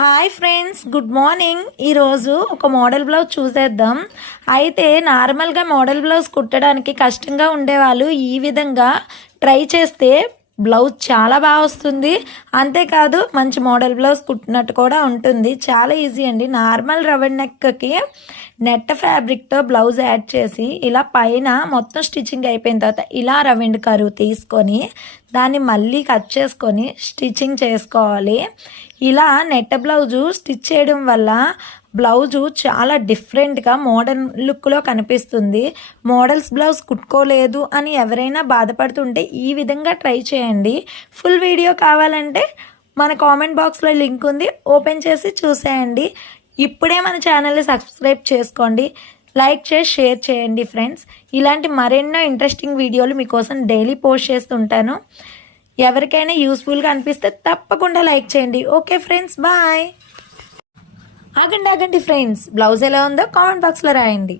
Hi friends, good morning. ఈరోజు ఒక model blouse చూసేద్దాం. అయితే నార్మల్గా మోడల్ బ్లౌజ్ కుట్టడానికి కష్టంగా ఉండేవాళ్ళు ఈ విధంగా ట్రై చేస్తే బ్లౌజ్ చాలా బాగా వస్తుంది. అంతేకాదు మంచి మోడల్ బ్లౌజ్ కుట్టినట్టు కూడా ఉంటుంది. చాలా ఈజీ అండి. నార్మల్ రౌండ్ నెక్కి నెట్ ఫ్యాబ్రిక్తో బ్లౌజ్ యాడ్ చేసి ఇలా పైన మొత్తం స్టిచ్చింగ్ అయిపోయిన తర్వాత ఇలా రౌండ్ కరువు తీసుకొని దాన్ని మళ్ళీ కట్ చేసుకొని స్టిచ్చింగ్ చేసుకోవాలి. ఇలా నెట్ బ్లౌజు స్టిచ్ చేయడం వల్ల బ్లౌజు చాలా డిఫరెంట్గా మోడర్న్ లుక్లో కనిపిస్తుంది. మోడల్స్ బ్లౌజ్ కుట్టుకోలేదు అని ఎవరైనా బాధపడుతుంటే ఈ విధంగా ట్రై చేయండి. ఫుల్ వీడియో కావాలంటే మన కామెంట్ బాక్స్లో లింక్ ఉంది, ఓపెన్ చేసి చూసేయండి. ఇప్పుడే మన ఛానల్ని సబ్స్క్రైబ్ చేసుకోండి, లైక్ చేసి షేర్ చేయండి ఫ్రెండ్స్. ఇలాంటి మరెన్నో ఇంట్రెస్టింగ్ వీడియోలు మీకోసం డైలీ పోస్ట్ చేస్తుంటాను. ఎవరికైనా యూస్ఫుల్గా అనిపిస్తే తప్పకుండా లైక్ చేయండి. Okay friends, bye. ఆగండి ఫ్రెండ్స్, బ్లౌజ్ ఎలా ఉందో కామెంట్ బాక్స్లో రాయండి.